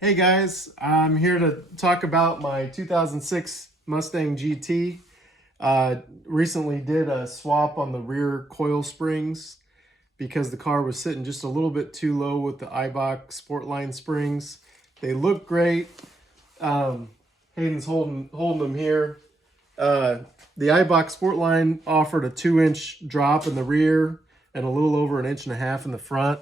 Hey guys, I'm here to talk about my 2006 Mustang GT. Recently did a swap on the rear coil springs because the car was sitting just a little bit too low with the Eiback Sportline springs. They look great. Hayden's holding them here. The Eiback Sportline offered a 2-inch drop in the rear and a little over 1.5 inches in the front.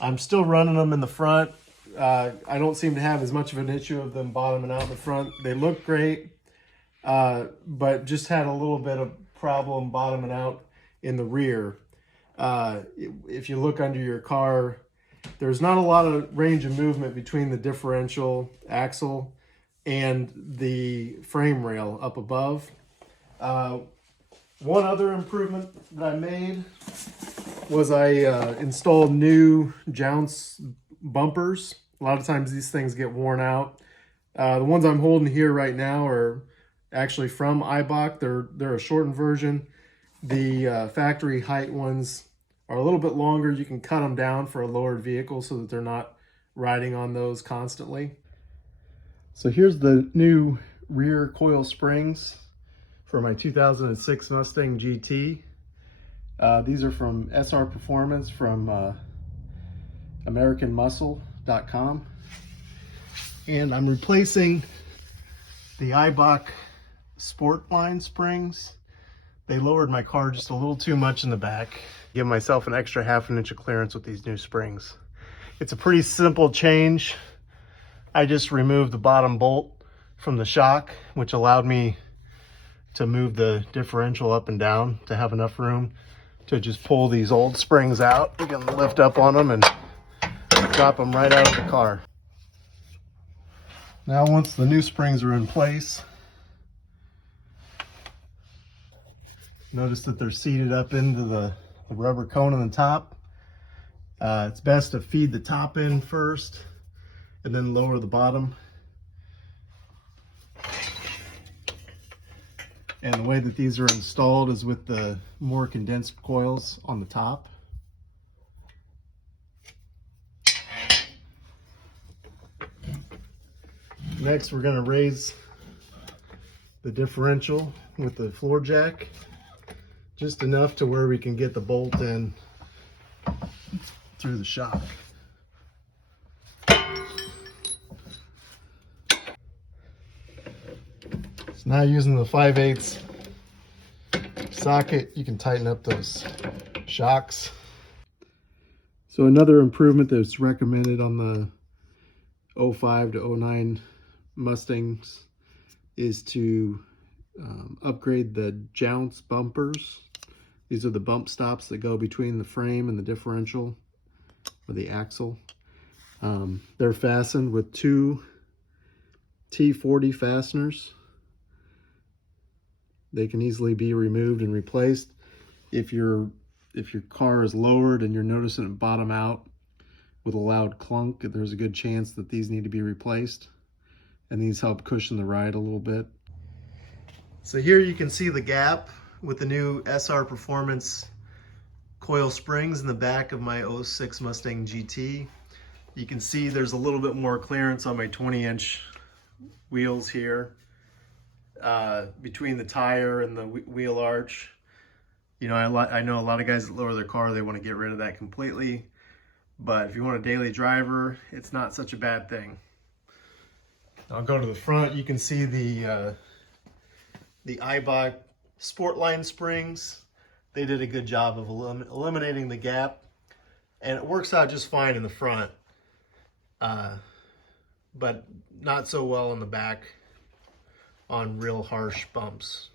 I'm still running them in the front. I don't seem to have as much of an issue of them bottoming out in the front. They look great, but just had a little bit of problem bottoming out in the rear. If you look under your car, there's not a lot of range of movement between the differential axle and the frame rail up above. One other improvement that I made was I installed new jounce bumpers. A lot of times these things get worn out. The ones I'm holding here right now are actually from Eiback. They're a shortened version. The factory height ones are a little bit longer. You can cut them down for a lowered vehicle so that they're not riding on those constantly. So here's the new rear coil springs for my 2006 Mustang GT. These are from SR Performance from AmericanMuscle.com, and I'm replacing the Eiback Sportline springs. They lowered my car just a little too much in the back. Give myself an extra 1/2 inch of clearance with these new springs. It's a pretty simple change. I just removed the bottom bolt from the shock, which allowed me to move the differential up and down to have enough room to just pull these old springs out. You can lift up on them and drop them right out of the car. Now once the new springs are in place, notice that they're seated up into the rubber cone on the top. It's best to feed the top in first and then lower the bottom. And the way that these are installed is with the more condensed coils on the top. Next, we're going to raise the differential with the floor jack just enough to where we can get the bolt in through the shock. So now using the 5/8 socket, you can tighten up those shocks. So another improvement that's recommended on the 05 to 09 Mustangs is to upgrade the jounce bumpers. These are the bump stops that go between the frame and the differential or the axle. They're fastened with 2 T40 fasteners. They can easily be removed and replaced. If your car is lowered and you're noticing it bottom out with a loud clunk, there's a good chance that these need to be replaced, and these help cushion the ride a little bit. So here you can see the gap with the new SR Performance coil springs in the back of my 06 Mustang GT. You can see there's a little bit more clearance on my 20-inch wheels here between the tire and the wheel arch. You know, I know a lot of guys that lower their car, they want to get rid of that completely. But if you want a daily driver, it's not such a bad thing. I'll go to the front. You can see the Eiback Sportline springs. They did a good job of eliminating the gap, and it works out just fine in the front, but not so well in the back on real harsh bumps.